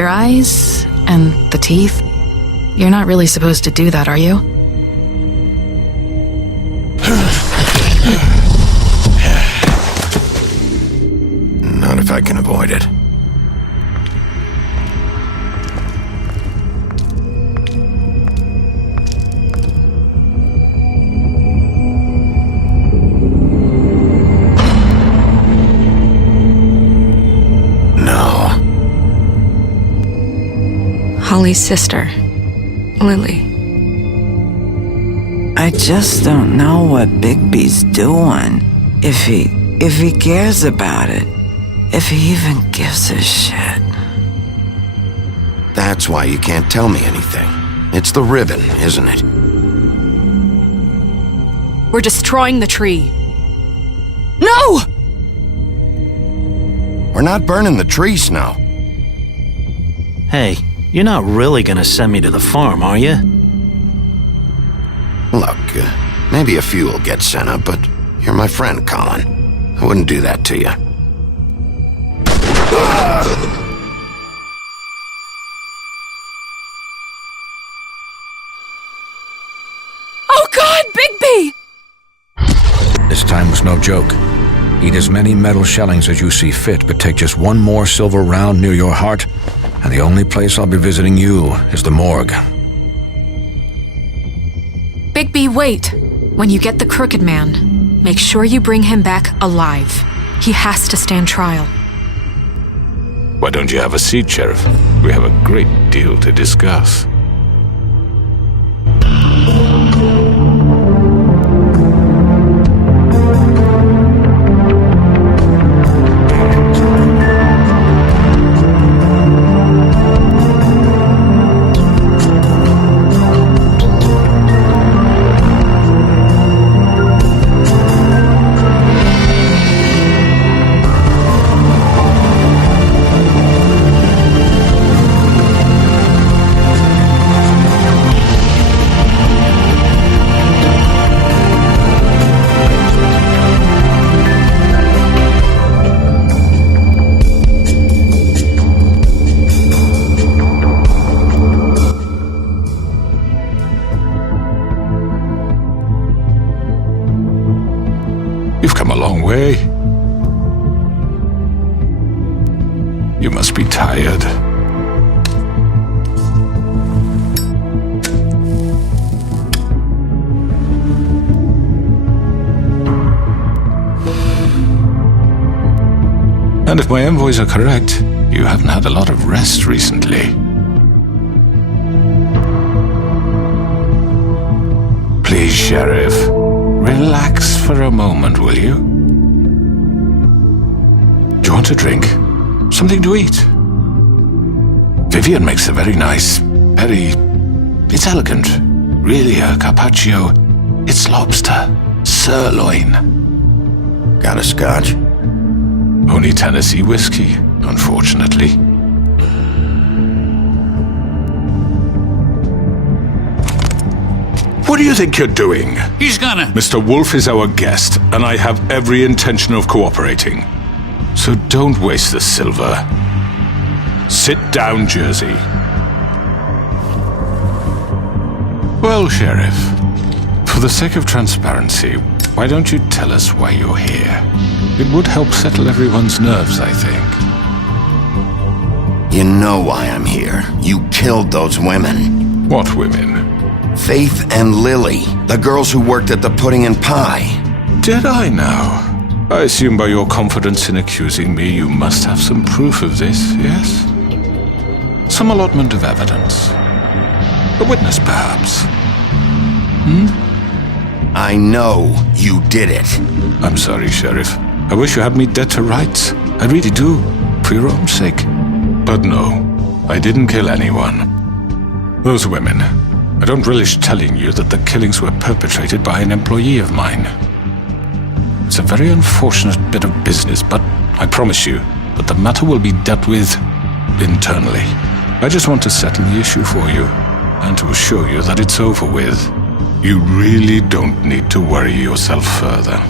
Your eyes and the teeth. You're not really supposed to do that, are you? Not if I can avoid it. Holly's sister, Lily. I just don't know what Bigby's doing. If he cares about it. If he even gives a shit. That's why you can't tell me anything. It's the ribbon, isn't it? We're destroying the tree. No! We're not burning the tree, Snow. Hey, you're not really gonna send me to the farm, are you? Look, maybe a few will get sent up, but you're my friend, Colin. I wouldn't do that to you. Oh God, Bigby! This time was no joke. Eat as many metal shellings as you see fit, but take just one more silver round near your heart, and the only place I'll be visiting you is the morgue. Bigby, wait. When you get the Crooked Man, make sure you bring him back alive. He has to stand trial. Why don't you have a seat, Sheriff? We have a great deal to discuss. You've come a long way. You must be tired. And if my envoys are correct, you haven't had a lot of rest recently. Please, Sheriff. Relax for a moment, will you? Do you want a drink? Something to eat? Vivian makes a very nice, it's elegant. Really a carpaccio. It's lobster. Sirloin. Got a scotch? Only Tennessee whiskey, unfortunately. What do you think you're doing? He's gonna... Mr. Wolf is our guest, and I have every intention of cooperating. So don't waste the silver. Sit down, Jersey. Well, Sheriff, for the sake of transparency, why don't you tell us why you're here? It would help settle everyone's nerves, I think. You know why I'm here. You killed those women. What women? Faith and Lily, the girls who worked at the Pudding and Pie. Did I now? I assume by your confidence in accusing me, you must have some proof of this, yes? Some allotment of evidence. A witness, perhaps. I know you did it. I'm sorry, Sheriff. I wish you had me dead to rights. I really do, for your own sake. But no, I didn't kill anyone. Those women, I don't relish telling you that the killings were perpetrated by an employee of mine. It's a very unfortunate bit of business, but I promise you that the matter will be dealt with internally. I just want to settle the issue for you, and to assure you that it's over with. You really don't need to worry yourself further.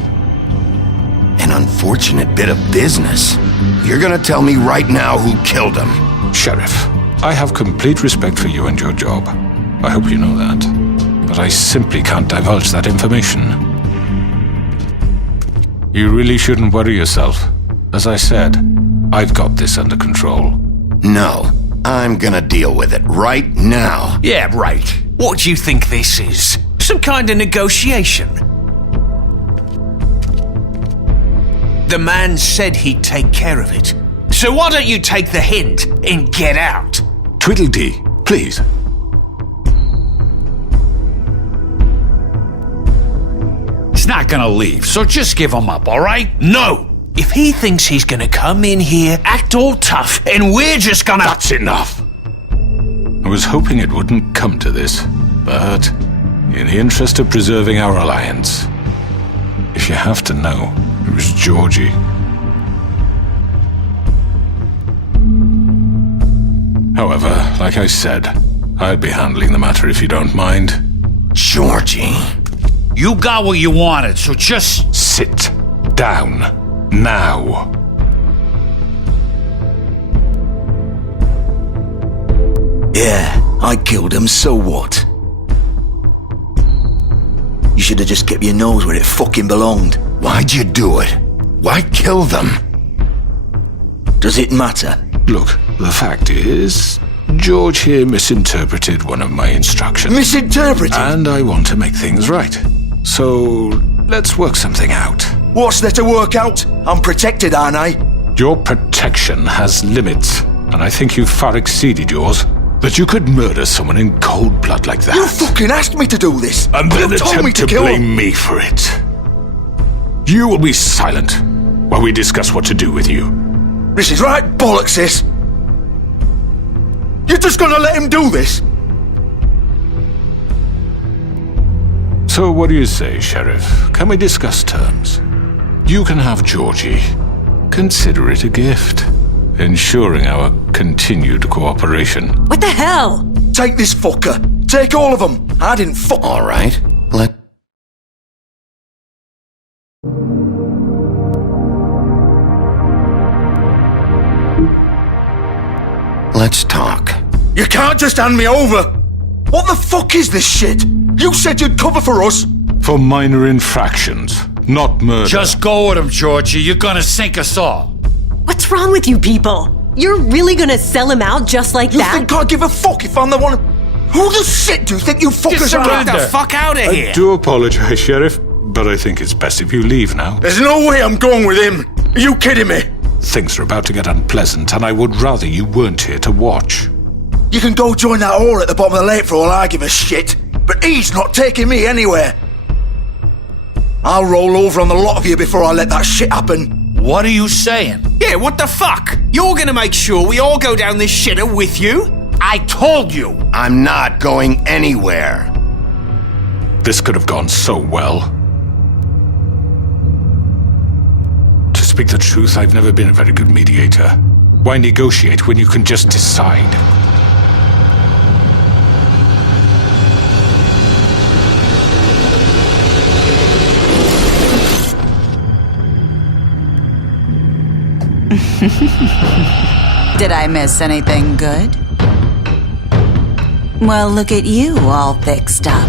An unfortunate bit of business. You're gonna tell me right now who killed him. Sheriff, I have complete respect for you and your job. I hope you know that. But I simply can't divulge that information. You really shouldn't worry yourself. As I said, I've got this under control. No, I'm gonna deal with it right now. Yeah, right. What do you think this is? Some kind of negotiation? The man said he'd take care of it. So why don't you take the hint and get out? Tweedledee, please. He's not gonna leave, so just give him up, all right? No! If he thinks he's gonna come in here, act all tough, and we're just gonna... That's enough! I was hoping it wouldn't come to this, but in the interest of preserving our alliance, if you have to know, it was Georgie. However, like I said, I'll be handling the matter if you don't mind. Georgie. You got what you wanted, so just... Sit down. Now. Yeah, I killed him, so what? You should have just kept your nose where it fucking belonged. Why'd you do it? Why kill them? Does it matter? Look, the fact is, George here misinterpreted one of my instructions. Misinterpreted? And I want to make things right. So, let's work something out. What's there to work out? I'm protected, aren't I? Your protection has limits, and I think you've far exceeded yours. That you could murder someone in cold blood like that. You fucking asked me to do this! And then you told me attempt to kill blame him. me for it. You will be silent while we discuss what to do with you. This is right bollocks, this! You're just gonna let him do this? So what do you say, Sheriff? Can we discuss terms? You can have Georgie. Consider it a gift, ensuring our continued cooperation. What the hell? Take this fucker. Take all of them. I didn't fuck... All right, let's talk. You can't just hand me over! What the fuck is this shit? You said you'd cover for us! For minor infractions, not murder. Just go with him, Georgie. You're gonna sink us all. What's wrong with you people? You're really gonna sell him out just like You that? think I give a fuck if I'm the one... Who the shit do you think you fuckers are? Get the fuck out of here! I do apologize, Sheriff, but I think it's best if you leave now. There's no way I'm going with him! Are you kidding me? Things are about to get unpleasant, and I would rather you weren't here to watch. You can go join that whore at the bottom of the lake for all I give a shit, but he's not taking me anywhere. I'll roll over on the lot of you before I let that shit happen. What are you saying? Yeah, what the fuck? You're gonna make sure we all go down this shitter with you? I told you! I'm not going anywhere. This could have gone so well. To speak the truth, I've never been a very good mediator. Why negotiate when you can just decide? Did I miss anything good? Well, look at you all fixed up.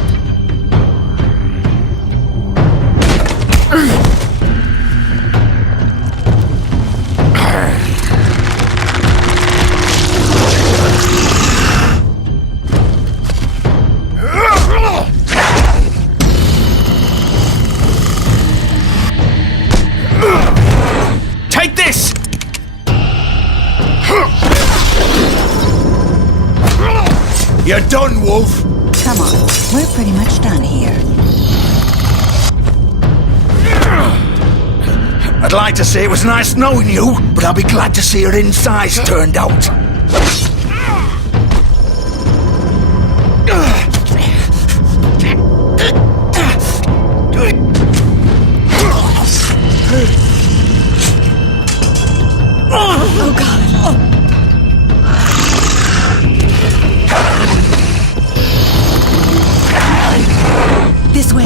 Take this! You're done, Wolf! Come on, we're pretty much done here. I'd like to say it was nice knowing you, but I'll be glad to see your insides turned out. Oh god. This way.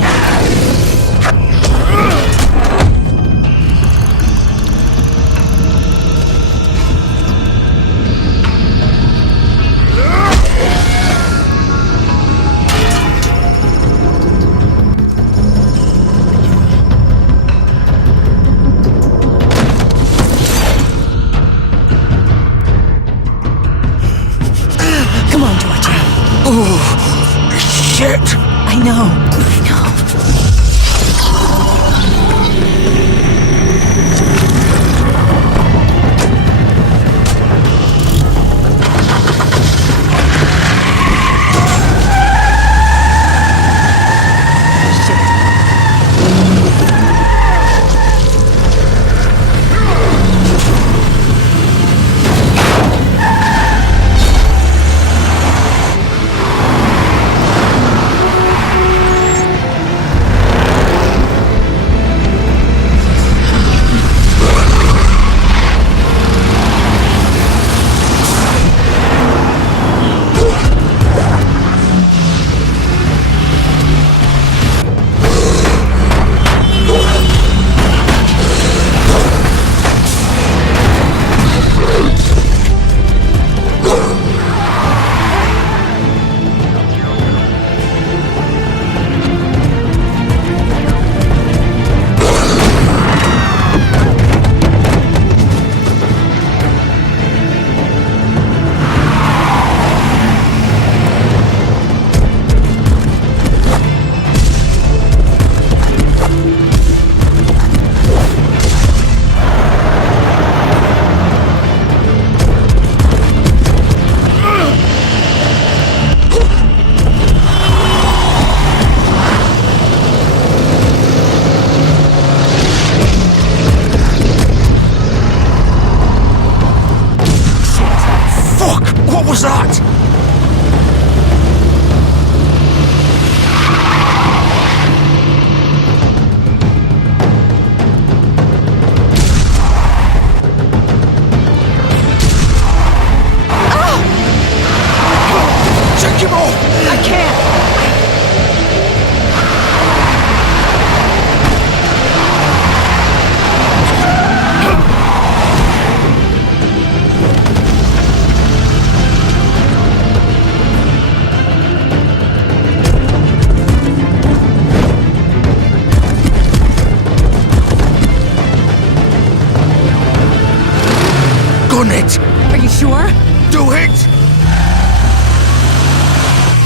Gun it! Are you sure? Do it!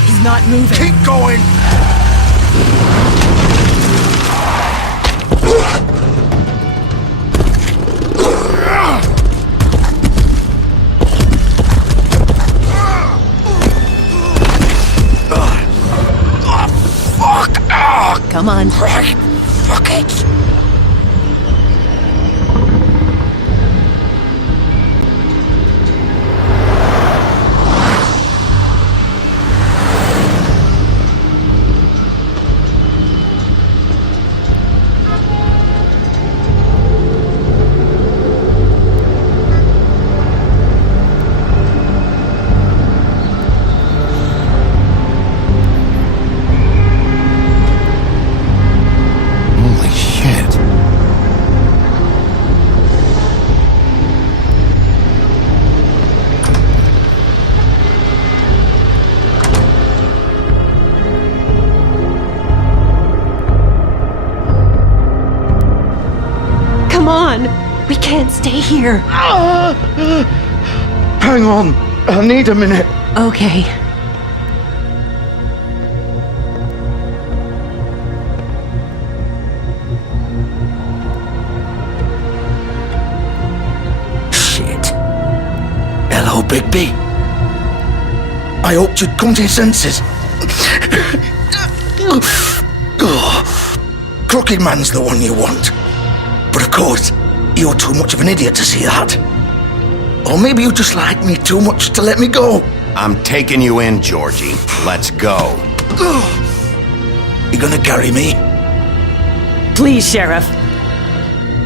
He's not moving. Keep going! Come on. Right. Fuck it. We can't stay here. Hang on. I need a minute. Okay. Shit. Hello, Bigby. I hoped you'd come to your senses. Crooked Man's the one you want. But of course, you're too much of an idiot to see that. Or maybe you just like me too much to let me go. I'm taking you in, Georgie. Let's go. You gonna carry me? Please, Sheriff.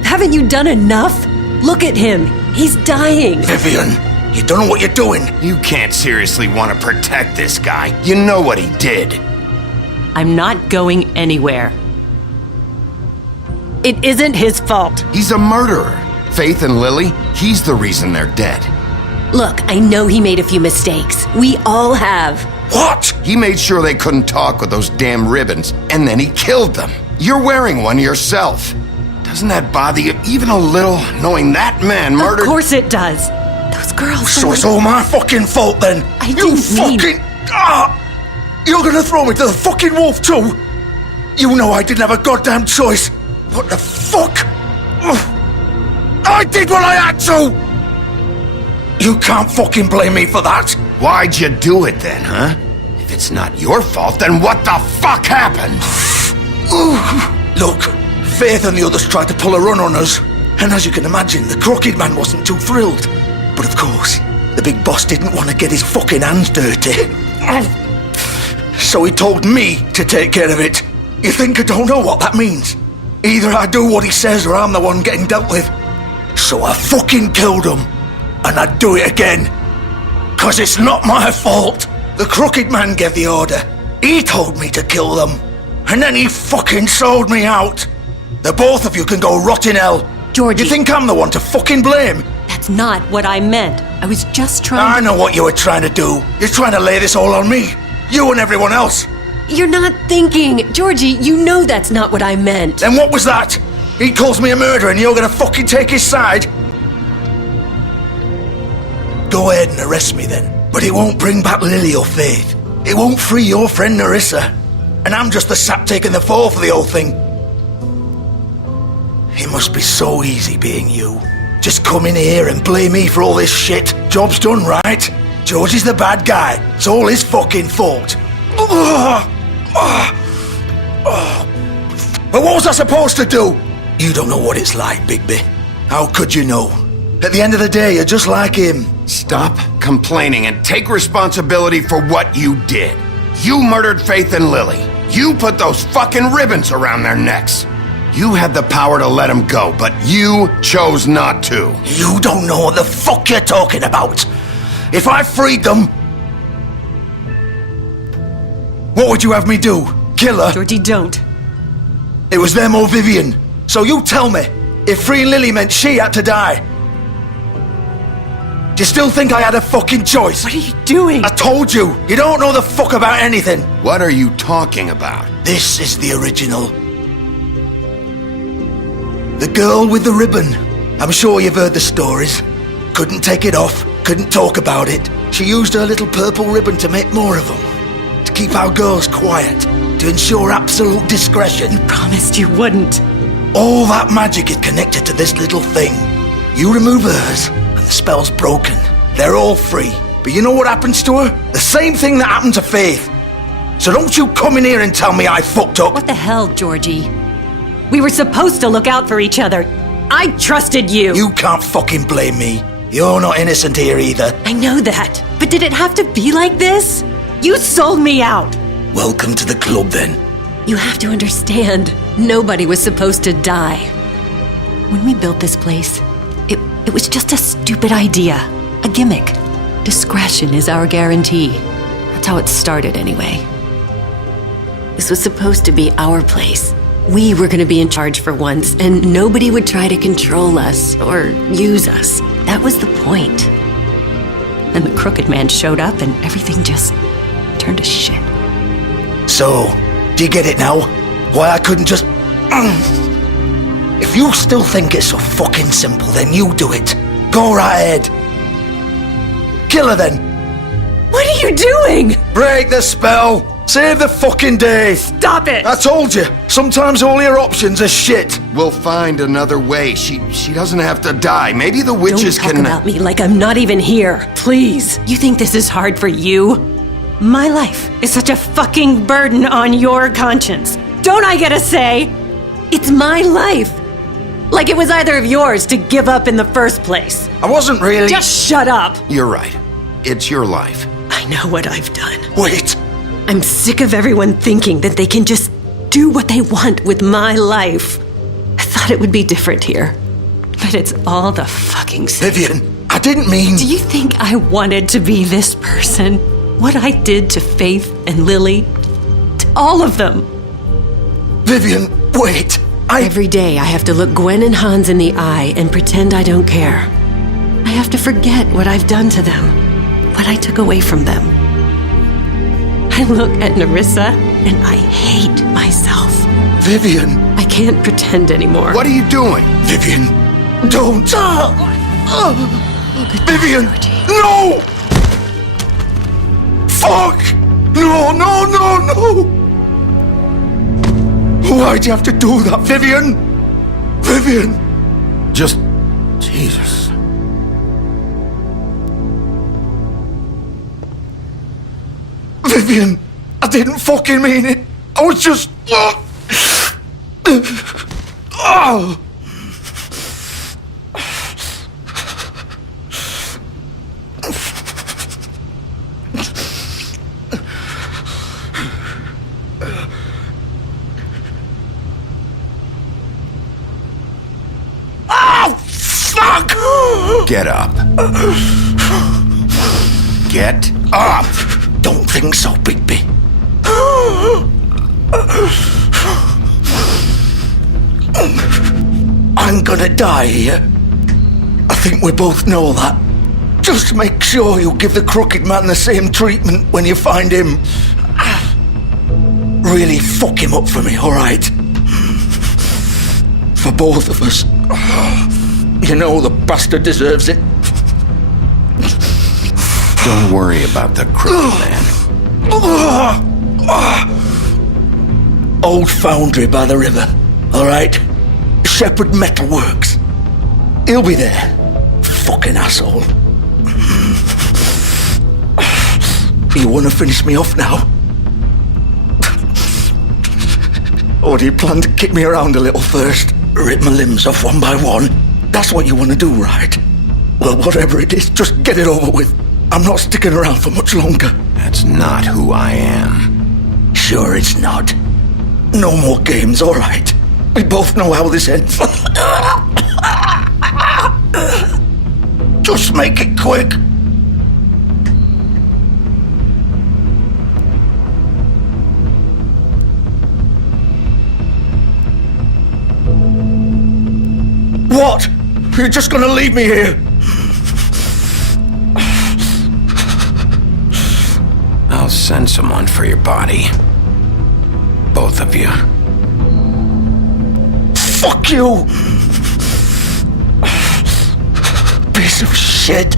Haven't you done enough? Look at him. He's dying. Vivian, you don't know what you're doing. You can't seriously want to protect this guy. You know what he did. I'm not going anywhere. It isn't his fault. He's a murderer. Faith and Lily, he's the reason they're dead. Look, I know he made a few mistakes. We all have. What? He made sure they couldn't talk with those damn ribbons, and then he killed them. You're wearing one yourself. Doesn't that bother you even a little, knowing that man murdered... Of course it does. Those girls... So it's all my fucking fault then? I didn't mean... You're gonna throw me to the fucking wolf too? You know I didn't have a goddamn choice. What the fuck? I did what I had to! You can't fucking blame me for that. Why'd you do it then, huh? If it's not your fault, then what the fuck happened? Look, Faith and the others tried to pull a run on us. And as you can imagine, the Crooked Man wasn't too thrilled. But of course, the big boss didn't want to get his fucking hands dirty. So he told me to take care of it. You think I don't know what that means? Either I do what he says or I'm the one getting dealt with. So I fucking killed him. And I'd do it again. 'Cause it's not my fault. The Crooked Man gave the order. He told me to kill them. And then he fucking sold me out. The both of you can go rot in hell. Georgie. You think I'm the one to fucking blame? That's not what I meant. I was just trying I know what you were trying to do. You're trying to lay this all on me. You and everyone else. You're not thinking. Georgie, you know that's not what I meant. Then what was that? He calls me a murderer and you're gonna fucking take his side? Go ahead and arrest me then. But it won't bring back Lily or Faith. It won't free your friend Nerissa. And I'm just the sap taking the fall for the whole thing. It must be so easy being you. Just come in here and blame me for all this shit. Job's done, right? Georgie's the bad guy. It's all his fucking fault. But what was I supposed to do? You don't know what it's like, Bigby. How could you know? At the end of the day, you're just like him. Stop complaining and take responsibility for what you did. You murdered Faith and Lily. You put those fucking ribbons around their necks. You had the power to let them go, but you chose not to. You don't know what the fuck you're talking about. If I freed them... What would you have me do? Kill her? Georgie, don't. It was them or Vivian. So you tell me, if freeing Lily meant she had to die, do you still think I had a fucking choice? What are you doing? I told you, you don't know the fuck about anything. What are you talking about? This is the original. The girl with the ribbon. I'm sure you've heard the stories. Couldn't take it off, couldn't talk about it. She used her little purple ribbon to make more of them. To keep our girls quiet, to ensure absolute discretion. You promised you wouldn't. All that magic is connected to this little thing. You remove hers, and the spell's broken. They're all free. But you know what happens to her? The same thing that happened to Faith. So don't you come in here and tell me I fucked up. What the hell, Georgie? We were supposed to look out for each other. I trusted you. You can't fucking blame me. You're not innocent here either. I know that. But did it have to be like this? You sold me out. Welcome to the club, then. You have to understand, nobody was supposed to die. When we built this place, it was just a stupid idea. A gimmick. Discretion is our guarantee. That's how it started, anyway. This was supposed to be our place. We were going to be in charge for once, and nobody would try to control us or use us. That was the point. And the crooked man showed up, and everything just turned to shit. So, do you get it now? Why I couldn't just... If you still think it's so fucking simple, then you do it. Go right ahead. Kill her then. What are you doing? Break the spell. Save the fucking day. Stop it. I told you. Sometimes all your options are shit. We'll find another way. She doesn't have to die. Maybe the witches Don't talk can... about me like I'm not even here. Please. You think this is hard for you? My life is such a fucking burden on your conscience. Don't I get a say? It's my life. Like it was either of yours to give up in the first place. I wasn't really... Just shut up. You're right. It's your life. I know what I've done. Wait. I'm sick of everyone thinking that they can just do what they want with my life. I thought it would be different here. But it's all the fucking same. Vivian, I didn't mean... Do you think I wanted to be this person? What I did to Faith and Lily? To all of them? Vivian, wait. Every day I have to look Gwen and Hans in the eye and pretend I don't care. I have to forget what I've done to them. What I took away from them. I look at Nerissa and I hate myself. Vivian. I can't pretend anymore. What are you doing? Vivian, don't. Vivian, Georgie. no! Fuck! No, no, no, no! Why'd you have to do that, Vivian? Vivian! Just... Jesus. Vivian, I didn't fucking mean it. I was just... Oh. Get up. Get up! Don't think so, Bigby. I'm gonna die here. I think we both know that. Just make sure you give the crooked man the same treatment when you find him. Really fuck him up for me, alright? For both of us. You know the bastard deserves it. Don't worry about the crooked man. Old foundry by the river, alright? Shepherd Metalworks. He'll be there. Fucking asshole. You wanna finish me off now? Or do you plan to kick me around a little first? Rip my limbs off one by one? That's what you want to do, right? Well, whatever it is, just get it over with. I'm not sticking around for much longer. That's not who I am. Sure it's not. No more games, all right? We both know how this ends. Just make it quick. What? You're just gonna leave me here? I'll send someone for your body. Both of you. Fuck you! piece of shit.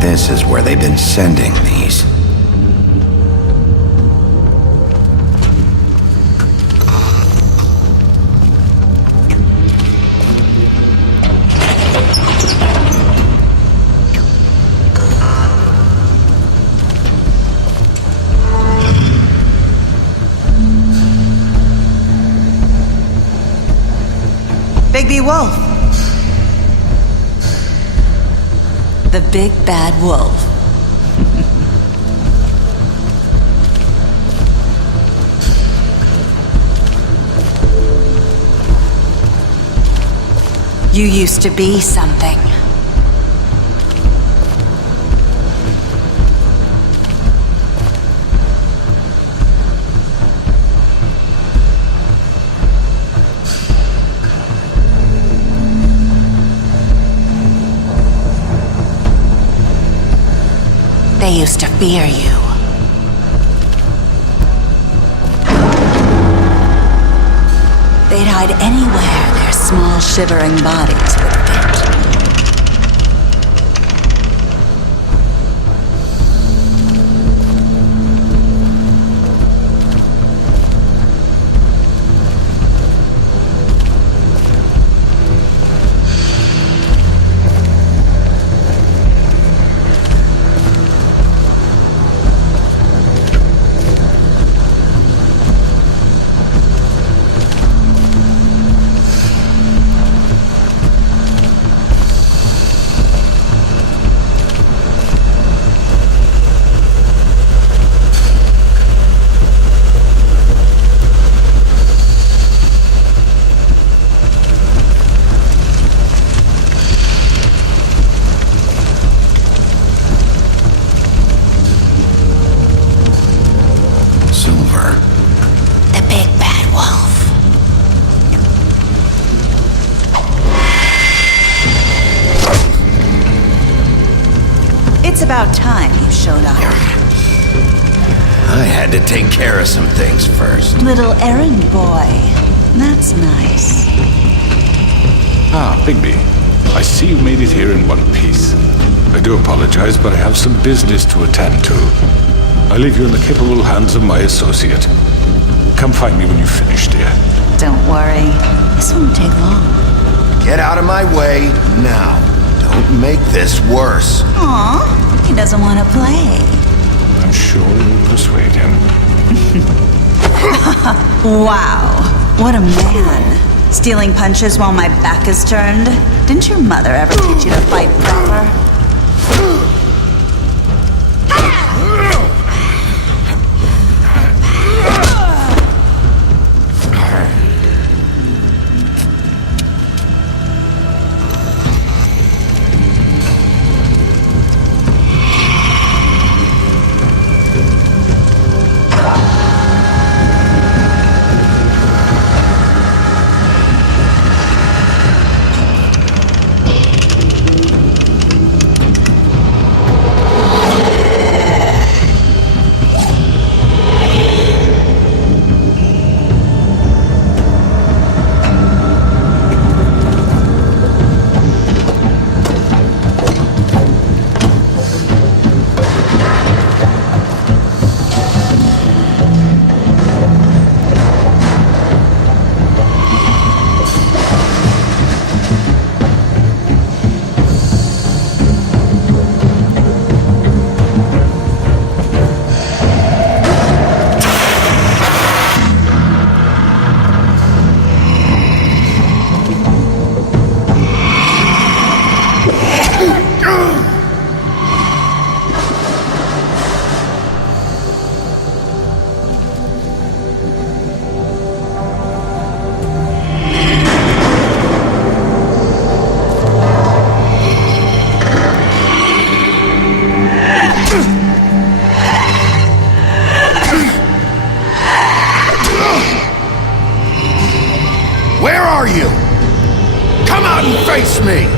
This is where they've been sending these. Bigby Wolf. The big bad wolf. You used to be something. They used to fear you. They'd hide anywhere their small, shivering bodies would fit. It's about time you showed up. I had to take care of some things first. Little errand boy. That's nice. Ah, Bigby. I see you made it here in one piece. I do apologize, but I have some business to attend to. I leave you in the capable hands of my associate. Come find me when you've finished, dear. Don't worry. This won't take long. Get out of my way now. Don't make this worse. Aw, he doesn't want to play. I'm sure you'll persuade him. Wow, what a man. Stealing punches while my back is turned? Didn't your mother ever teach you to fight proper? Where are you? Come out and face me!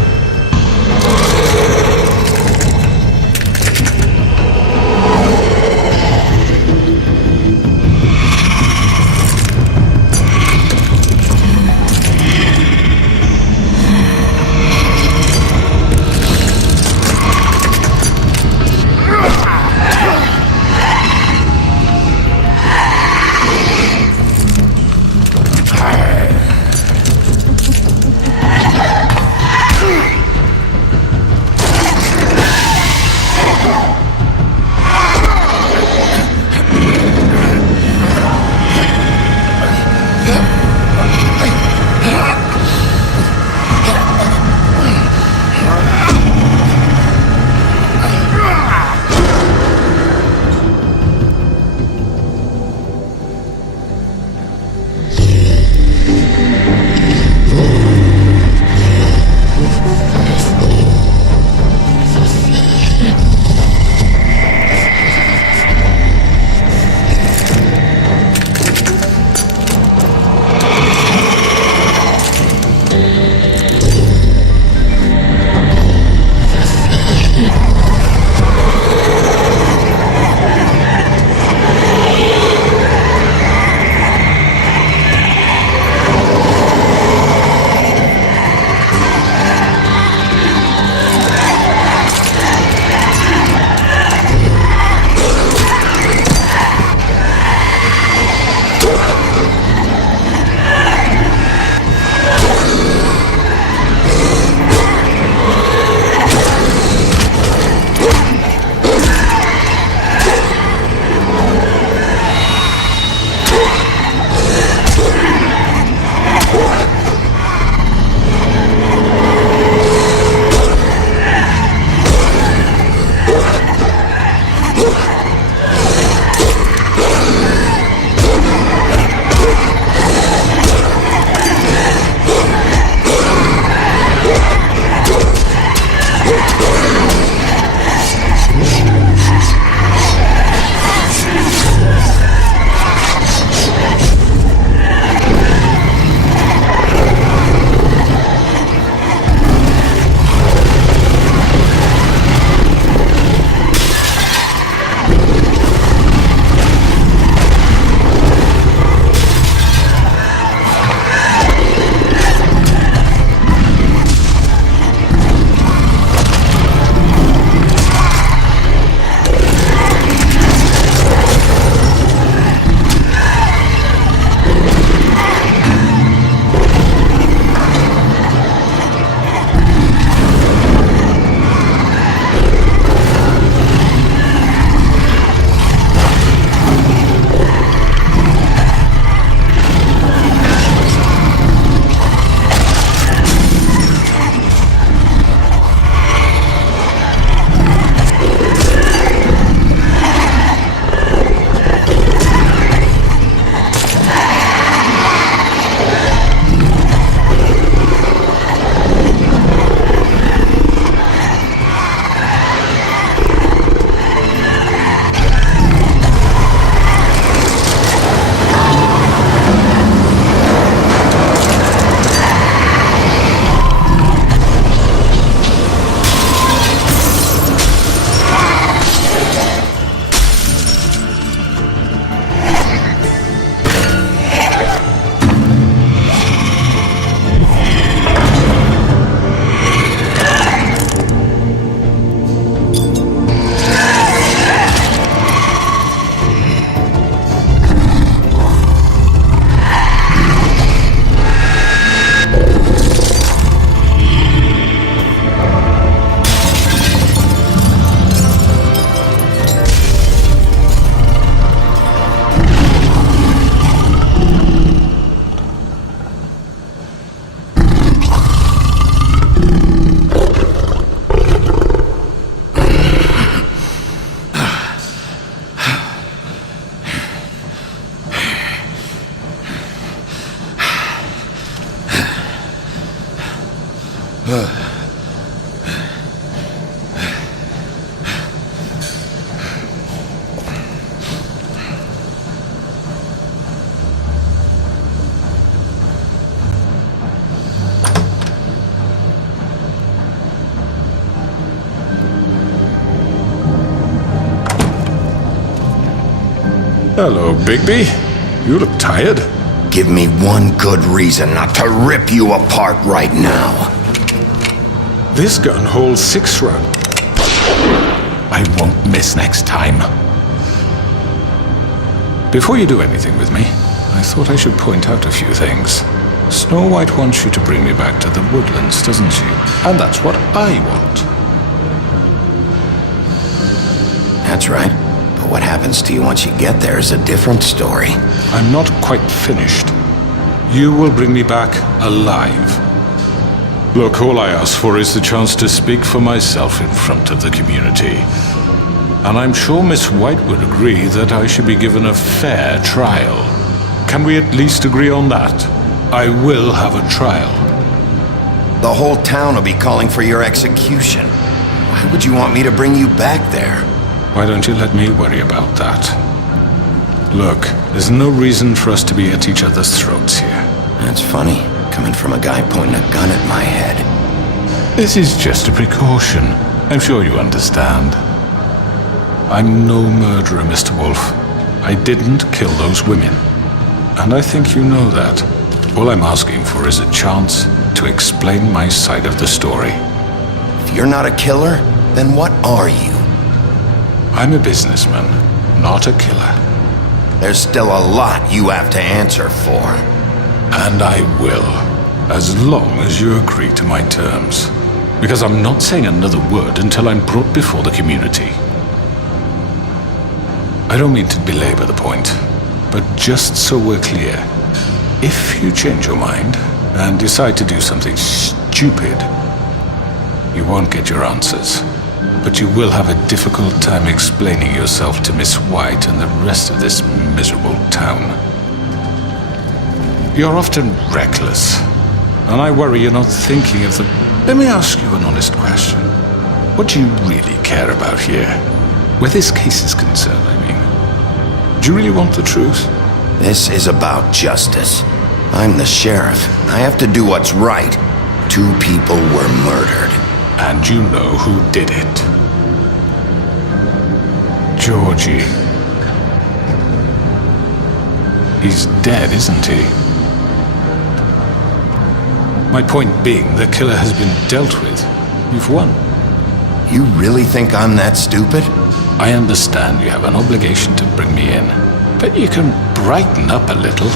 Hello, Bigby. You look tired. Give me one good reason not to rip you apart right now. This gun holds 6 rounds. I won't miss next time. Before you do anything with me, I thought I should point out a few things. Snow White wants you to bring me back to the woodlands, doesn't she? And that's what I want. That's right. But what happens to you once you get there is a different story. I'm not quite finished. You will bring me back alive. Look, all I ask for is the chance to speak for myself in front of the community. And I'm sure Miss White would agree that I should be given a fair trial. Can we at least agree on that? I will have a trial. The whole town will be calling for your execution. Why would you want me to bring you back there? Why don't you let me worry about that? Look, there's no reason for us to be at each other's throats here. That's funny, coming from a guy pointing a gun at my head. This is just a precaution. I'm sure you understand. I'm no murderer, Mr. Wolf. I didn't kill those women. And I think you know that. All I'm asking for is a chance to explain my side of the story. If you're not a killer, then what are you? I'm a businessman, not a killer. There's still a lot you have to answer for. And I will, as long as you agree to my terms. Because I'm not saying another word until I'm brought before the community. I don't mean to belabor the point, but just so we're clear, if you change your mind and decide to do something stupid, you won't get your answers. But you will have a difficult time explaining yourself to Miss White and the rest of this miserable town. You're often reckless, and I worry you're not thinking of the... Let me ask you an honest question. What do you really care about here? Where this case is concerned, I mean. Do you really want the truth? This is about justice. I'm the sheriff. I have to do what's right. 2 people were murdered. And you know who did it. Georgie. He's dead, isn't he? My point being, the killer has been dealt with. You've won. You really think I'm that stupid? I understand you have an obligation to bring me in, but you can brighten up a little.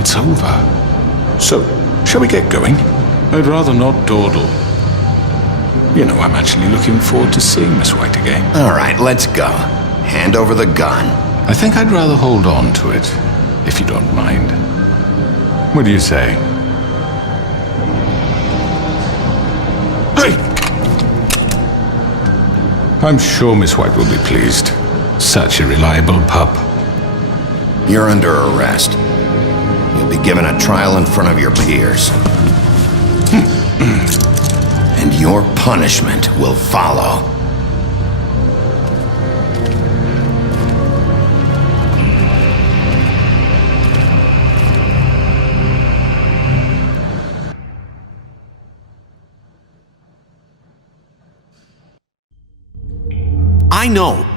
It's over. So, shall we get going? I'd rather not dawdle. You know, I'm actually looking forward to seeing Miss White again. All right, let's go. Hand over the gun. I think I'd rather hold on to it, if you don't mind. What do you say? Hey! I'm sure Miss White will be pleased. Such a reliable pup. You're under arrest. You'll be given a trial in front of your peers. And your punishment will follow.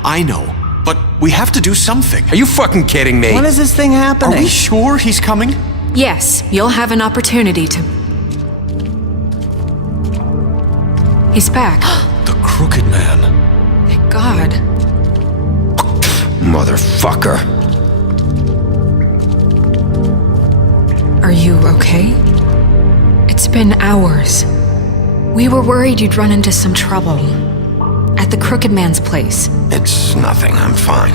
I know. But we have to do something. Are you fucking kidding me? When is this thing happening? Are we sure he's coming? Yes, you'll have an opportunity to... He's back. The Crooked Man. Thank God. Motherfucker. Are you okay? It's been hours. We were worried you'd run into some trouble. At the Crooked Man's place. It's nothing, I'm fine.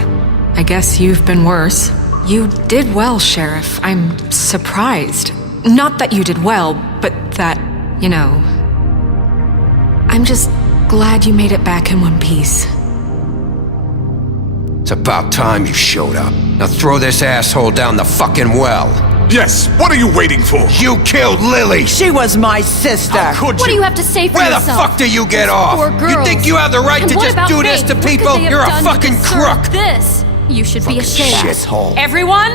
I guess you've been worse. You did well, Sheriff. I'm surprised. Not that you did well, but that, you know... I'm just glad you made it back in one piece. It's about time you showed up. Now throw this asshole down the fucking well. Yes, what are you waiting for? You killed Lily! She was my sister. Could What do you? you have to say for Where the yourself? fuck do you get off? Poor You girls. think you have the right And to what just about do this Faith? to What could people? they have You're a done to fucking deserve crook! This. You should be ashamed. Shithole. Everyone,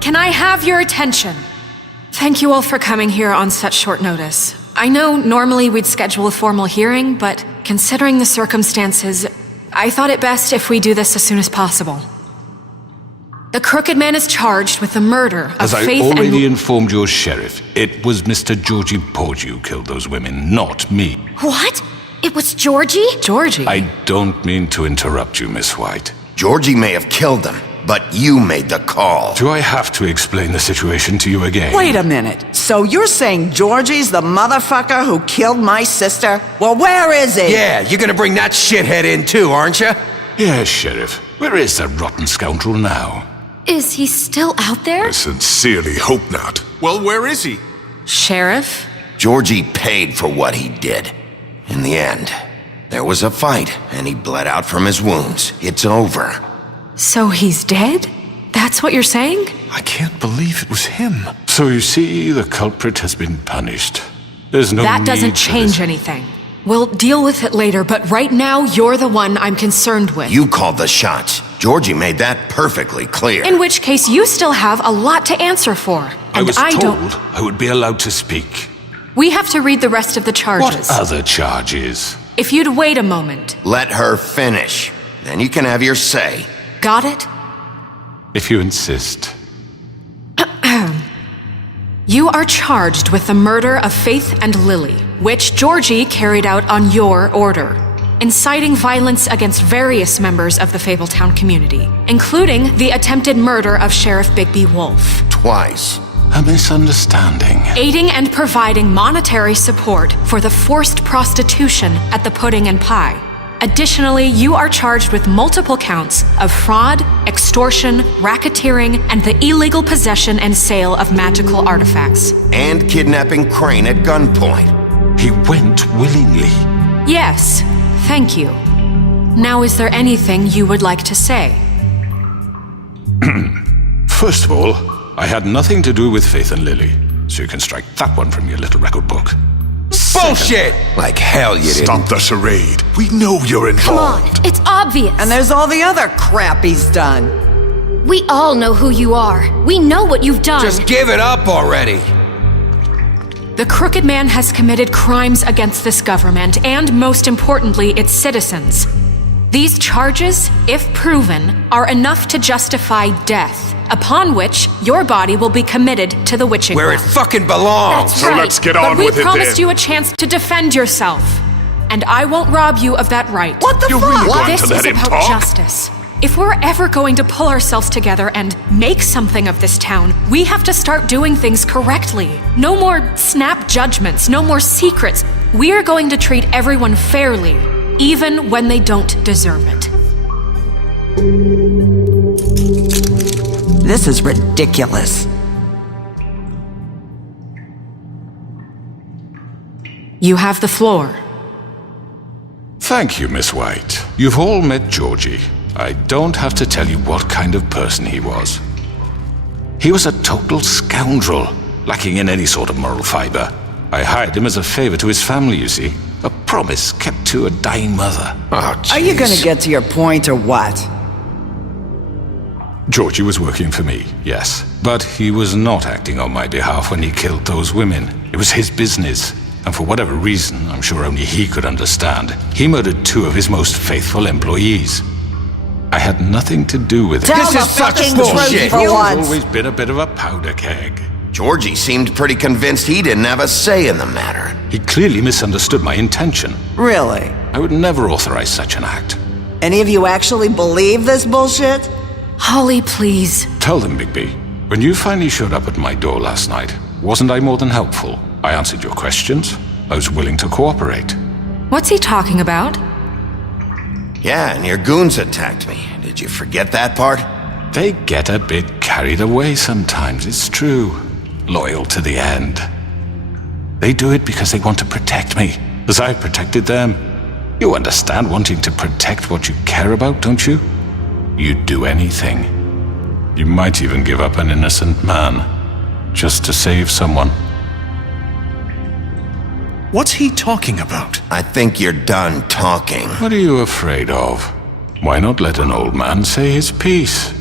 can I have your attention? Thank you all for coming here on such short notice. I know normally we'd schedule a formal hearing, but considering the circumstances, I thought it best if we do this as soon as possible. The Crooked Man is charged with the murder of As I Faith already and... informed your sheriff, it was Mr. Georgie Porgy who killed those women, not me. What? It was Georgie? Georgie? I don't mean to interrupt you, Miss White. Georgie may have killed them, but you made the call. Do I have to explain the situation to you again? Wait a minute. So you're saying Georgie's the motherfucker who killed my sister? Well, where is he? Yeah, you're gonna bring that shithead in too, aren't you? Yes, Sheriff. Where is that rotten scoundrel now? Is he still out there? I sincerely hope not. Well, where is he? Sheriff? Georgie paid for what he did. In the end, there was a fight, and he bled out from his wounds. It's over. So he's dead? That's what you're saying? I can't believe it was him. So you see, the culprit has been punished. There's no That need doesn't for change this. anything. We'll deal with it later, but right now, you're the one I'm concerned with. You called the shots. Georgie made that perfectly clear. In which case, you still have a lot to answer for. I was don't. told I would be allowed to speak. We have to read the rest of the charges. What other charges? If you'd wait a moment. Let her finish. Then you can have your say. Got it? If you insist. You are charged with the murder of Faith and Lily, which Georgie carried out on your order, inciting violence against various members of the Fabletown community, including the attempted murder of Sheriff Bigby Wolf. Twice. A misunderstanding. Aiding and providing monetary support for the forced prostitution at the Pudding and Pie. Additionally, you are charged with multiple counts of fraud, extortion, racketeering, and the illegal possession and sale of magical artifacts. And kidnapping Crane at gunpoint. He went willingly. Yes, thank you. Now, is there anything you would like to say? First of all, I had nothing to do with Faith and Lily, so you can strike that one from your little record book. Bullshit! Like hell you didn't. Stop the charade. We know you're Come on, involved. it's obvious. And there's all the other crap he's done. We all know who you are. We know what you've done. Just give it up already. The Crooked Man has committed crimes against this government and, most importantly, its citizens. These charges, if proven, are enough to justify death, upon which your body will be committed to the witching Where it well. fucking belongs. That's So right. let's get But on we with it promised then. you a chance to defend yourself, and I won't rob you of that right. What the You're fuck? really going This to let is him about talk? justice. If we're ever going to pull ourselves together and make something of this town, we have to start doing things correctly. No more snap judgments, no more secrets. We are going to treat everyone fairly, even when they don't deserve it. This is ridiculous. You have the floor. Thank you, Miss White. You've all met Georgie. I don't have to tell you what kind of person he was. He was a total scoundrel, lacking in any sort of moral fiber. I hired him as a favor to his family, you see. A promise kept to a dying mother. Oh, Are you gonna jeez. get to your point or what? Georgie was working for me, yes. But he was not acting on my behalf when he killed those women. It was his business. And for whatever reason, I'm sure only he could understand, he murdered 2 of his most faithful employees. I had nothing to do with it. Tell This the is such fucking bullshit. truth for He's once. always been a bit of a powder keg. Georgie seemed pretty convinced he didn't have a say in the matter. He clearly misunderstood my intention. Really? I would never authorize such an act. Any of you actually believe this bullshit? Holly, please. Tell them, Bigby, when you finally showed up at my door last night, wasn't I more than helpful? I answered your questions. I was willing to cooperate. What's he talking about? Yeah, and your goons attacked me. Did you forget that part? They get a bit carried away sometimes, it's true. Loyal to the end. They do it because they want to protect me, as I protected them. You understand wanting to protect what you care about, don't you? You'd do anything. You might even give up an innocent man. just to save someone. What's he talking about? I think you're done talking. What are you afraid of? Why not let an old man say his piece?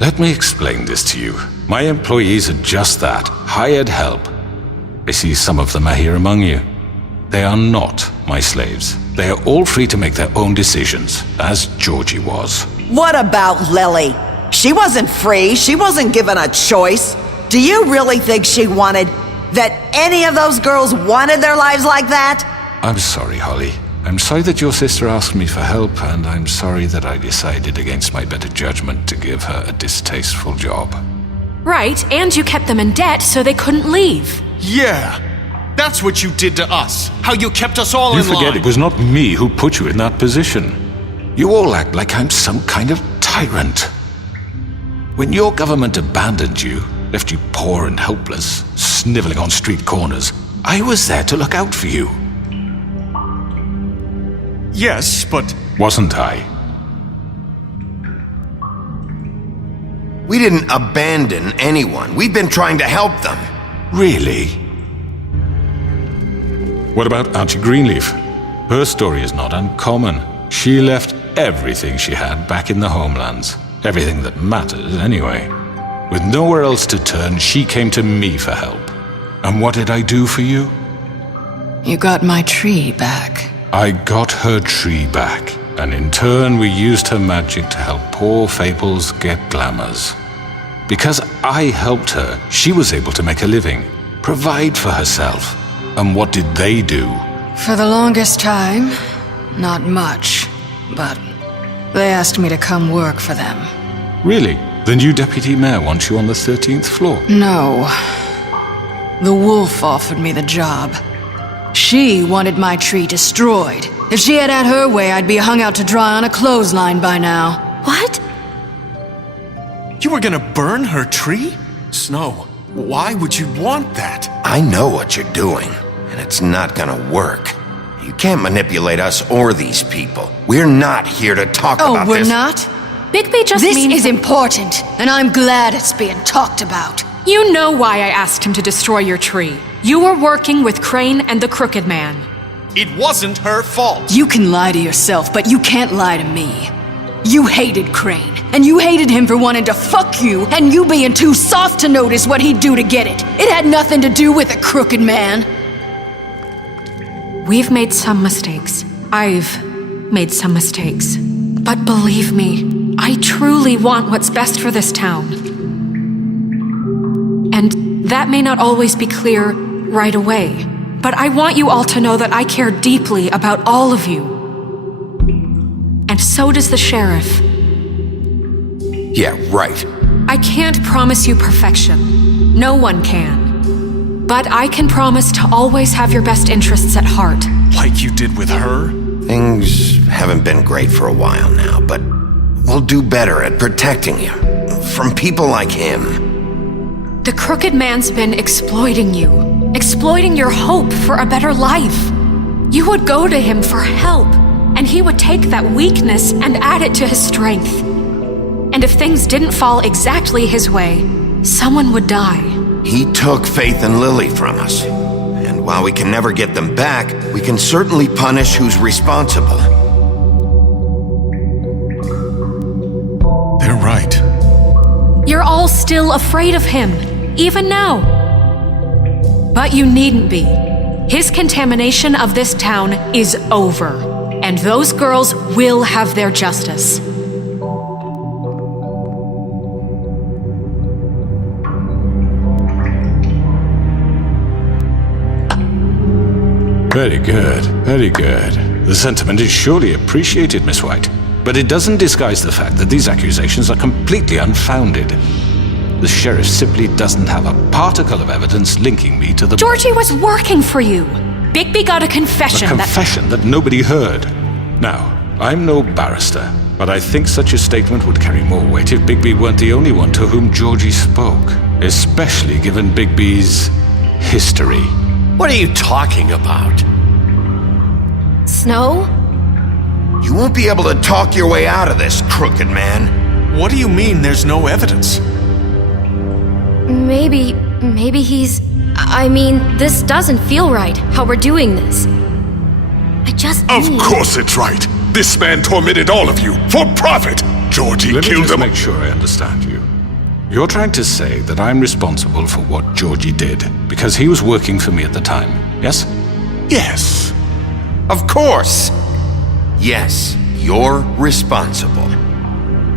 Let me explain this to you. My employees are just that, hired help. I see some of them are here among you. They are not my slaves. They are all free to make their own decisions, as Georgie was. What about Lily? She wasn't free. She wasn't given a choice. Do you really think she wanted... that any of those girls wanted their lives like that? I'm sorry, Holly. I'm sorry that your sister asked me for help, and I'm sorry that I decided against my better judgment to give her a distasteful job. Right, and you kept them in debt so they couldn't leave. Yeah, that's what you did to us. How you kept us all in line. You forget it was not me who put you in that position. You all act like I'm some kind of tyrant. When your government abandoned you, left you poor and helpless, sniveling on street corners, I was there to look out for you. Yes, but... Wasn't I? We didn't abandon anyone. We've been trying to help them. Really? What about Auntie Greenleaf? Her story is not uncommon. She left everything she had back in the homelands. Everything that mattered, anyway. With nowhere else to turn, she came to me for help. And what did I do for you? You got my tree back. I got her tree back, and in turn we used her magic to help poor Fables get glamours. Because I helped her, she was able to make a living, provide for herself. And what did they do? For the longest time, not much, but they asked me to come work for them. Really? The new deputy mayor wants you on the 13th floor? No. The wolf offered me the job. She wanted my tree destroyed. If she had had her way, I'd be hung out to dry on a clothesline by now. What? You were gonna burn her tree? Snow, why would you want that? I know what you're doing, and it's not gonna work. You can't manipulate us or these people. We're not here to talk about this. Oh, we're not? Bigby just This means... is important, and I'm glad it's being talked about. You know why I asked him to destroy your tree. You were working with Crane and the Crooked Man. It wasn't her fault. You can lie to yourself, but you can't lie to me. You hated Crane, and you hated him for wanting to fuck you, and you being too soft to notice what he'd do to get it. It had nothing to do with the Crooked Man. We've made some mistakes. I've made some mistakes. But believe me, I truly want what's best for this town. And that may not always be clear right away, but I want you all to know that I care deeply about all of you. And so does the sheriff. Yeah, right. I can't promise you perfection. No one can. But I can promise to always have your best interests at heart. Like you did with her? Things haven't been great for a while now, but we'll do better at protecting you from people like him. The Crooked Man's been exploiting you, exploiting your hope for a better life. You would go to him for help, and he would take that weakness and add it to his strength. And if things didn't fall exactly his way, someone would die. He took Faith and Lily from us. And while we can never get them back, we can certainly punish who's responsible. They're right. You're all still afraid of him, even now. But you needn't be. His contamination of this town is over, and those girls will have their justice. Very good, very good. The sentiment is surely appreciated, Miss White. But it doesn't disguise the fact that these accusations are completely unfounded. The sheriff simply doesn't have a particle of evidence linking me to the... Georgie was working for you. Bigby got a confession that nobody heard. Now, I'm no barrister, but I think such a statement would carry more weight if Bigby weren't the only one to whom Georgie spoke. Especially given Bigby's history. What are you talking about? Snow? You won't be able to talk your way out of this, Crooked Man. What do you mean there's no evidence? Maybe maybe he's... I mean, this doesn't feel right, how we're doing this. I just Of need... course it's right. This man tormented all of you for profit. Georgie Let me killed just them. make sure I understand you. You're trying to say that I'm responsible for what Georgie did because he was working for me at the time, yes? Yes. Of course. Yes, you're responsible.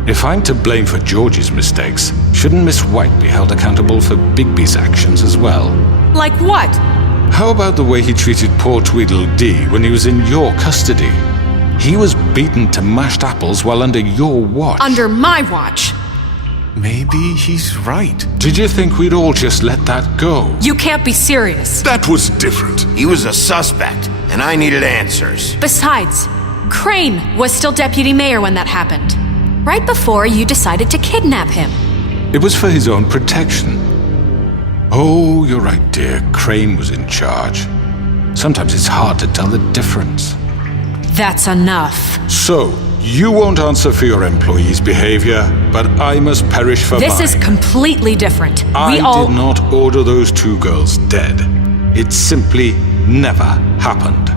If I'm to blame for Georgie's mistakes, shouldn't Miss White be held accountable for Bigby's actions as well? Like what? How about the way he treated poor Tweedledee when he was in your custody? He was beaten to mashed apples while under your watch. Under my watch. Maybe he's right. Did you think we'd all just let that go? You can't be serious. That was different. He was a suspect, and I needed answers. Besides, Crane was still deputy mayor when that happened. Right before you decided to kidnap him. It was for his own protection. Oh, you're right, dear. Crane was in charge. Sometimes it's hard to tell the difference. That's enough. So, you won't answer for your employees' behavior, but I must perish for This mine. is completely different. I We all... did not order those two girls dead. It simply never happened.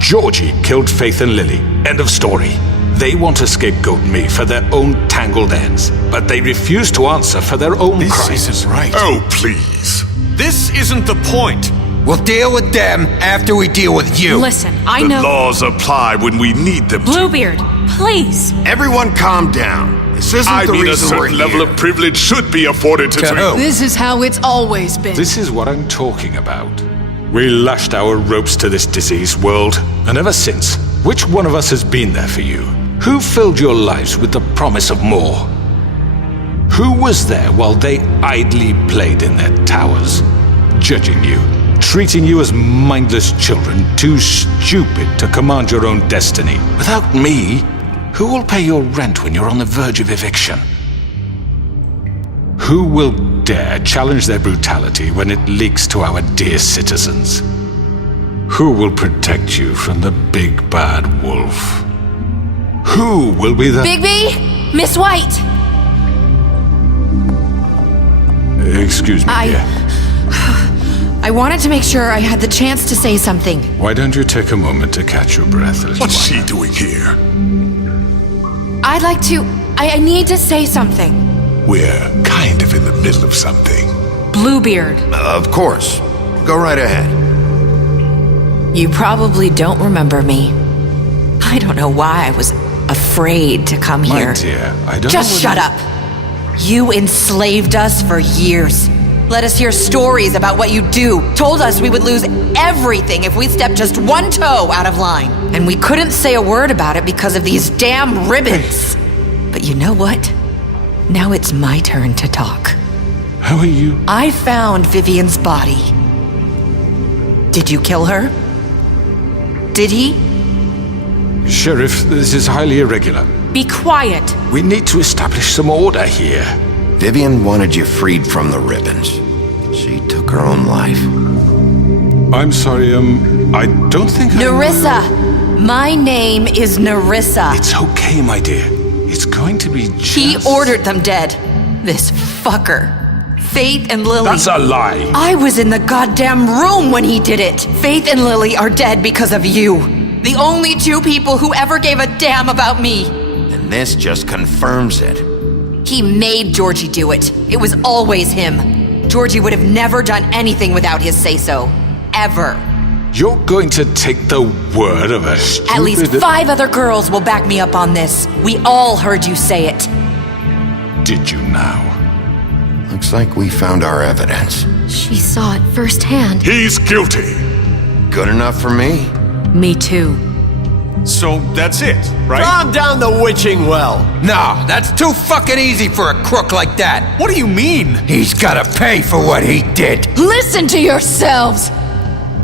Georgie killed Faith and Lily. End of story. They want to scapegoat me for their own tangled ends, but they refuse to answer for their own crimes. This isn't right. Oh, please. This isn't the point. We'll deal with them after we deal with you. Listen, I The know... laws apply when we need them to. Bluebeard, please. Everyone calm down. This isn't I the mean, a reason we're certain level here. of privilege should be afforded to... This is how it's always been. This is what I'm talking about. We lashed our ropes to this diseased world, and ever since, which one of us has been there for you? Who filled your lives with the promise of more? Who was there while they idly played in their towers, judging you, treating you as mindless children, too stupid to command your own destiny? Without me, who will pay your rent when you're on the verge of eviction? Who will dare challenge their brutality when it leaks to our dear citizens? Who will protect you from the big bad wolf? Who will be the... Bigby? Miss White! Excuse me, dear. I wanted to make sure I had the chance to say something. Why don't you take a moment to catch your breath? What's she doing here? I'd like to... I need to say something. We're kind of in the middle of something. Bluebeard. Of course. Go right ahead. You probably don't remember me. I don't know why I was afraid to come here. My dear, I don't Just know shut up. You enslaved us for years. Let us hear stories about what you do. Told us we would lose everything if we stepped just one toe out of line. And we couldn't say a word about it because of these damn ribbons. But you know what? Now it's my turn to talk. How are you? I found Vivian's body. Did you kill her? Did he? Sheriff, this is highly irregular. Be quiet. We need to establish some order here. Vivian wanted you freed from the ribbons. She took her own life. I'm sorry, I don't think Nerissa! My name is Nerissa. It's okay, my dear. It's going to be just... He ordered them dead. This fucker. Faith and Lily. That's a lie. I was in the goddamn room when he did it. Faith and Lily are dead because of you. The only two people who ever gave a damn about me. And this just confirms it. He made Georgie do it. It was always him. Georgie would have never done anything without his say-so. Ever. You're going to take the word of a stupid... At least 5 other girls will back me up on this. We all heard you say it. Did you now? Looks like we found our evidence. She saw it firsthand. He's guilty. Good enough for me? Me too. So that's it, right? Calm down the witching well. No, that's too fucking easy for a crook like that. What do you mean? He's gotta pay for what he did. Listen to yourselves!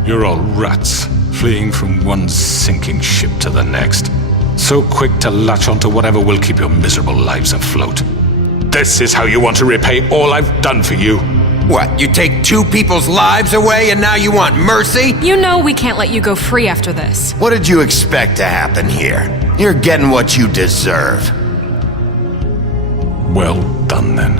You're all rats, fleeing from one sinking ship to the next. So quick to latch onto whatever will keep your miserable lives afloat. This is how you want to repay all I've done for you. What, you take 2 people's lives away and now you want mercy? You know we can't let you go free after this. What did you expect to happen here? You're getting what you deserve. Well done, then.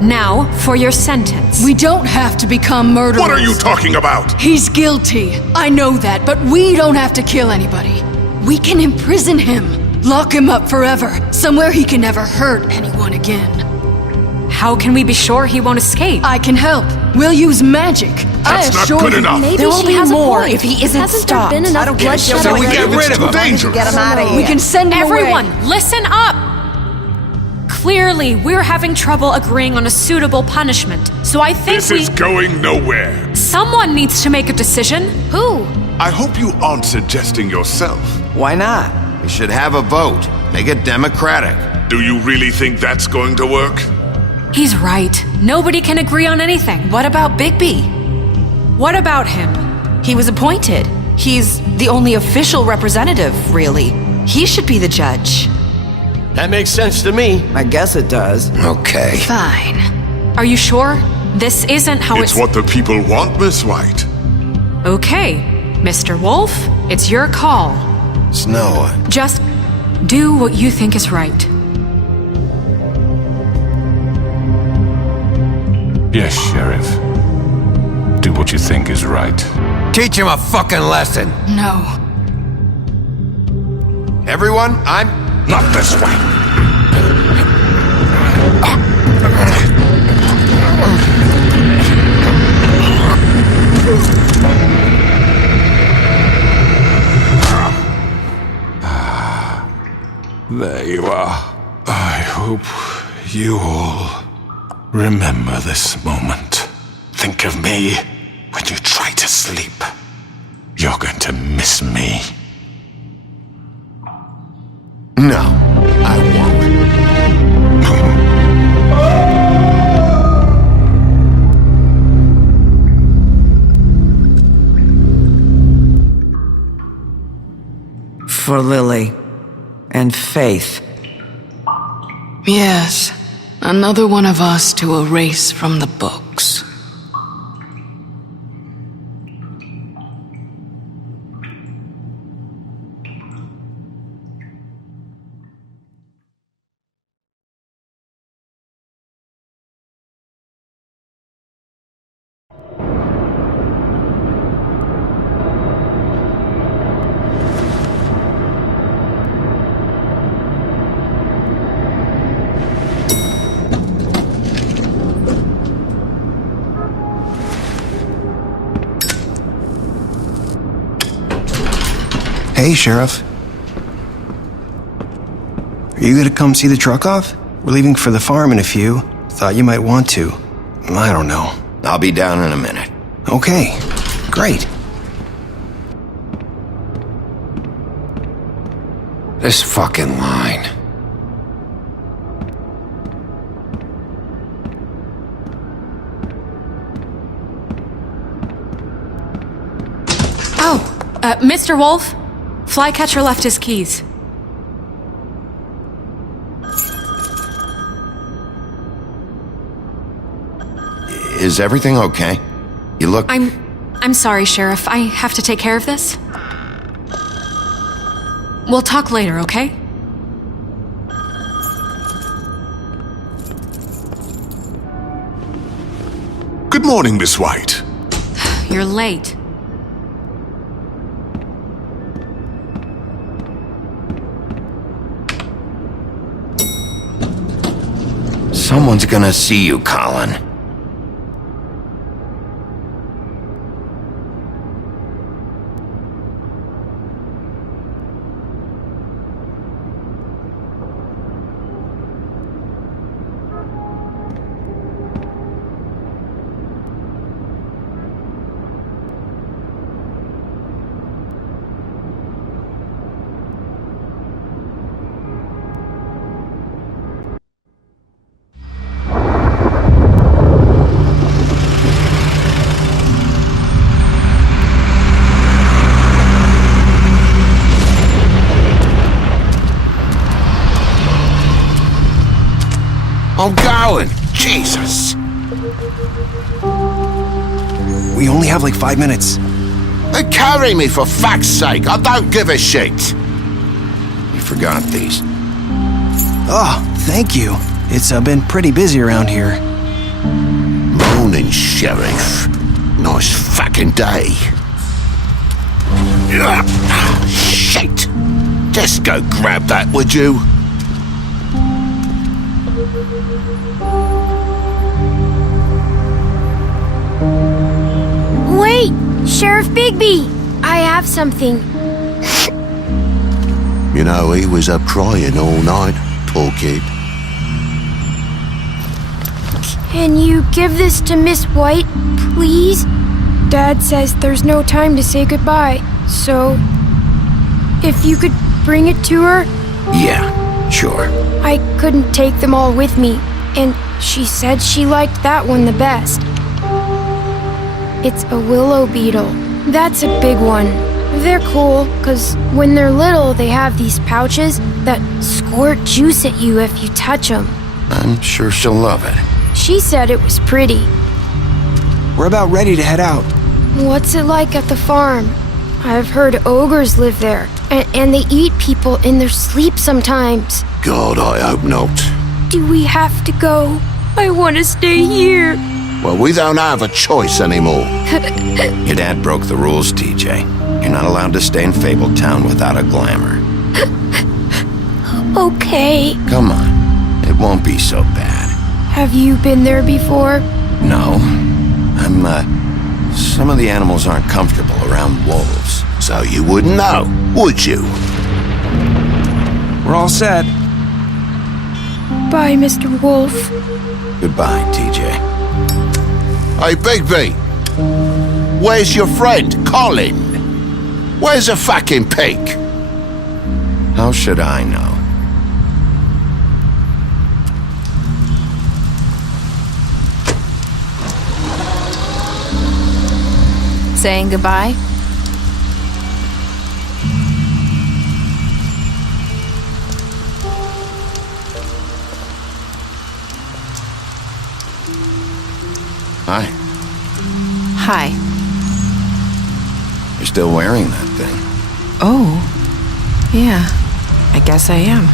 Now, for your sentence. We don't have to become murderers. What are you talking about? He's guilty. I know that, but we don't have to kill anybody. We can imprison him. Lock him up forever. Somewhere he can never hurt anyone again. How can we be sure he won't escape? I can help. We'll use magic. That's not good enough. Maybe there will she be has more a point. if he isn't Hasn't stopped. there been enough bloodshed So we already? get rid of him. Dangerous. Get him out of here. We can send him Everyone, away. listen up! Clearly, we're having trouble agreeing on a suitable punishment, so I think This is going nowhere. Someone needs to make a decision. Who? I hope you aren't suggesting yourself. Why not? We should have a vote. Make it democratic. Do you really think that's going to work? He's right. Nobody can agree on anything. What about Bigby? What about him? He was appointed. He's the only official representative, really. He should be the judge. That makes sense to me. I guess it does. Okay. Fine. Are you sure? This isn't how It's what the people want, Miss White. Okay, Mr. Wolf, it's your call. Snow. Just do what you think is right. Yes, Sheriff. Do what you think is right. Teach him a fucking lesson. No. Everyone, I'm... Not this way. There you are. I hope you all remember this moment. Think of me when you try to sleep. You're going to miss me. No, I won't. For Lily and Faith. Yes. Another one of us to erase from the books. Hey, Sheriff. Are you gonna come see the truck off? We're leaving for the farm in a few. Thought you might want to. I don't know. I'll be down in a minute. Okay, great. This fucking line. Mr. Wolf, Flycatcher left his keys. Is everything okay? You look... I'm sorry, Sheriff. I have to take care of this. We'll talk later, okay? Good morning, Miss White. You're late. Someone's gonna see you, Colin. I'm going! Jesus! We only have like 5 minutes. Then carry me, for fuck's sake! I don't give a shit! You forgot these. Oh, thank you. It's been pretty busy around here. Sheriff. Nice fucking day. Shit! Just go grab that, would you? Wait! Sheriff Bigby! I have something. You know, he was up crying all night, poor kid. Can you give this to Miss White, please? Dad says there's no time to say goodbye, so if you could bring it to her? Yeah, sure. I couldn't take them all with me, and she said she liked that one the best. It's a willow beetle. That's a big one. They're cool, because when they're little, they have these pouches that squirt juice at you if you touch them. I'm sure she'll love it. She said it was pretty. We're about ready to head out. What's it like at the farm? I've heard ogres live there, and they eat people in their sleep sometimes. God, I hope not. Do we have to go? I want to stay here. Well, we don't have a choice anymore. Your dad broke the rules, TJ. You're not allowed to stay in Fabletown without a glamour. Okay. Come on. It won't be so bad. Have you been there before? No. Some of the animals aren't comfortable around wolves. So you wouldn't know, would you? We're all set. Bye, Mr. Wolf. Goodbye, TJ. Hey, Bigby. Where's your friend, Colin? Where's the fucking pig? How should I know? Saying goodbye? Hi. Hi. You're still wearing that thing. Oh. Yeah. I guess I am.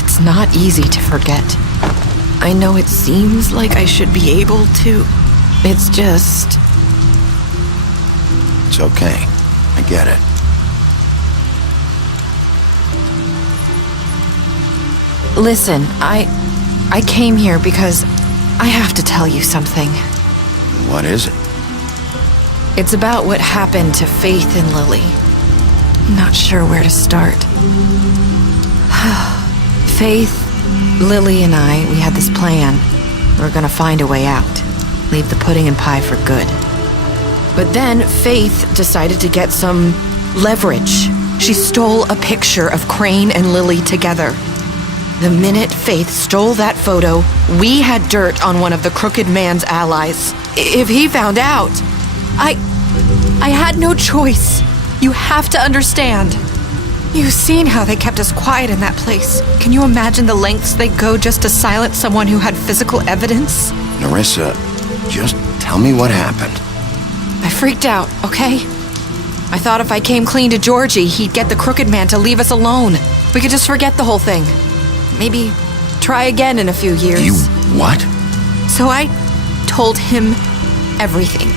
It's not easy to forget. I know it seems like I should be able to. It's just... It's okay. I get it. Listen, I came here because I have to tell you something. What is it? It's about what happened to Faith and Lily. I'm not sure where to start. Faith, Lily, and I, we had this plan. We were gonna find a way out. Leave the pudding and pie for good. But then Faith decided to get some leverage. She stole a picture of Crane and Lily together. The minute Faith stole that photo, we had dirt on one of the Crooked Man's allies. If he found out, I had no choice. You have to understand. You've seen how they kept us quiet in that place. Can you imagine the lengths they go just to silence someone who had physical evidence? Nerissa, just tell me what happened. I freaked out, okay? I thought if I came clean to Georgie, he'd get the Crooked Man to leave us alone. We could just forget the whole thing. Maybe try again in a few years. You what? So I told him everything.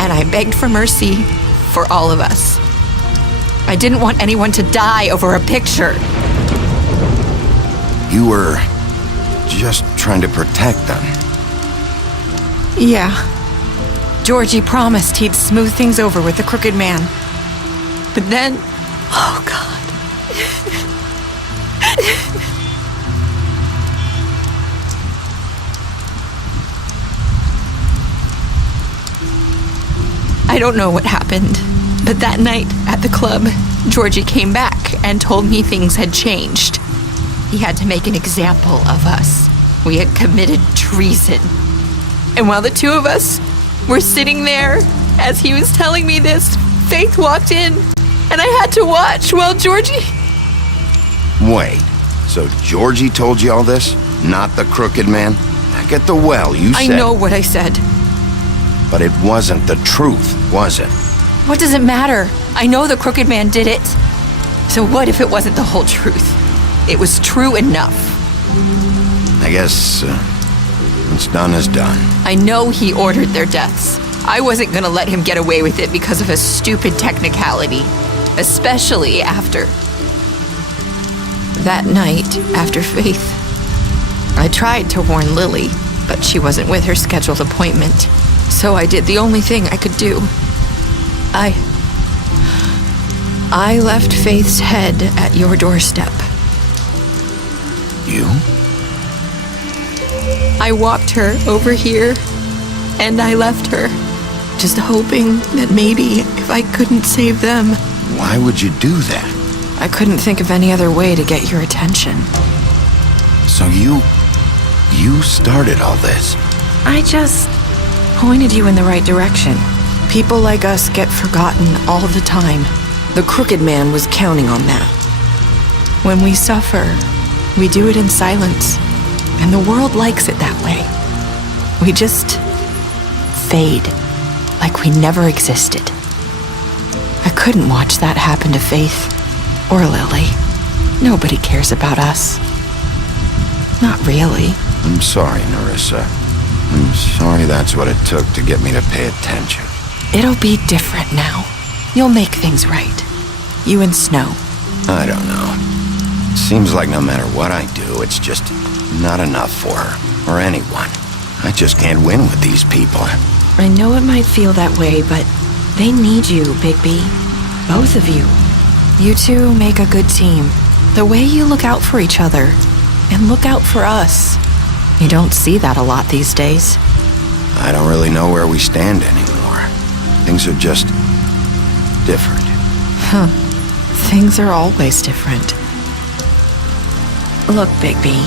And I begged for mercy for all of us. I didn't want anyone to die over a picture. You were just trying to protect them. Yeah. Georgie promised he'd smooth things over with the Crooked Man. But then... Oh, God. I don't know what happened, but that night at the club, Georgie came back and told me things had changed. He had to make an example of us. We had committed treason. And while the two of us were sitting there, as he was telling me this, Faith walked in, and I had to watch while Georgie... Wait, so Georgie told you all this? Not the Crooked Man? Back at the well, you said... I know what I said. But it wasn't the truth, was it? What does it matter? I know the Crooked Man did it. So what if it wasn't the whole truth? It was true enough. I guess, when What's done is done. I know he ordered their deaths. I wasn't gonna let him get away with it because of a stupid technicality. Especially after... that night, after Faith. I tried to warn Lily, but she wasn't with her scheduled appointment. So I did the only thing I could do. I left Faith's head at your doorstep. You? I walked her over here, and I left her, just hoping that maybe if I couldn't save them... Why would you do that? I couldn't think of any other way to get your attention. So you started all this? I just pointed you in the right direction. People like us get forgotten all the time. The Crooked Man was counting on that. When we suffer, we do it in silence, and the world likes it that way. We just fade, like we never existed. I couldn't watch that happen to Faith or Lily. Nobody cares about us. Not really. I'm sorry, Nerissa. I'm sorry that's what it took to get me to pay attention. It'll be different now. You'll make things right. You and Snow. I don't know. Seems like no matter what I do, it's just not enough for her, or anyone. I just can't win with these people. I know it might feel that way, but they need you, Bigby. Both of you. You two make a good team. The way you look out for each other, and look out for us. You don't see that a lot these days. I don't really know where we stand anymore. Things are just different. Huh. Things are always different. Look, Bigby.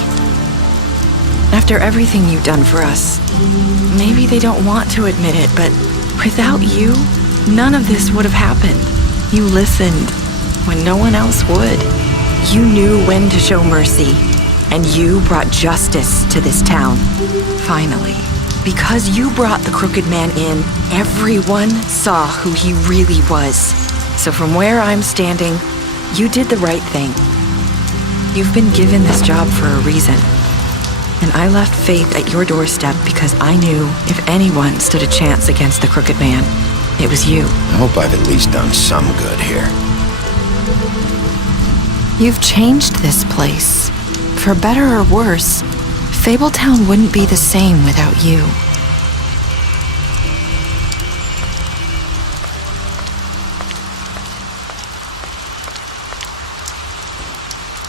After everything you've done for us, maybe they don't want to admit it, but without you, none of this would have happened. You listened when no one else would. You knew when to show mercy, and you brought justice to this town. Finally. Because you brought the Crooked Man in, everyone saw who he really was. So from where I'm standing, you did the right thing. You've been given this job for a reason. And I left Faith at your doorstep because I knew if anyone stood a chance against the Crooked Man, it was you. I hope I've at least done some good here. You've changed this place. For better or worse, Fabletown wouldn't be the same without you.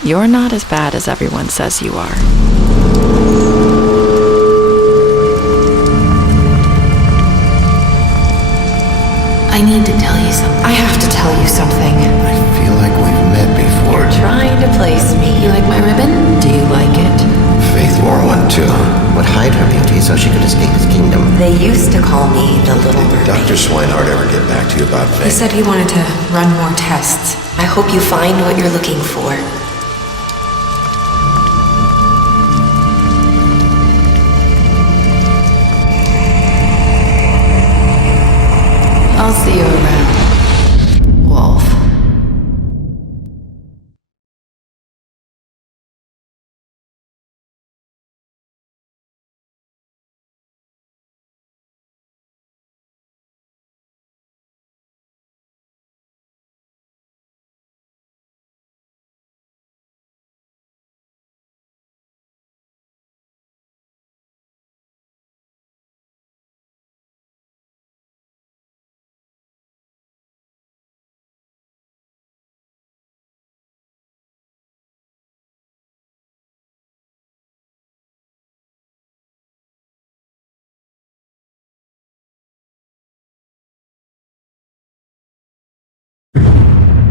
You're not as bad as everyone says you are. I need to tell you something. I have to tell you something. I feel like we've met before. You're trying to place me. You like my ribbon? Do you like it? Faith wore one too. Would hide her beauty so she could escape his kingdom. They used to call me the Little Mermaid. Dr. Swinehart ever get back to you about Faith? He said he wanted to run more tests. I hope you find what you're looking for.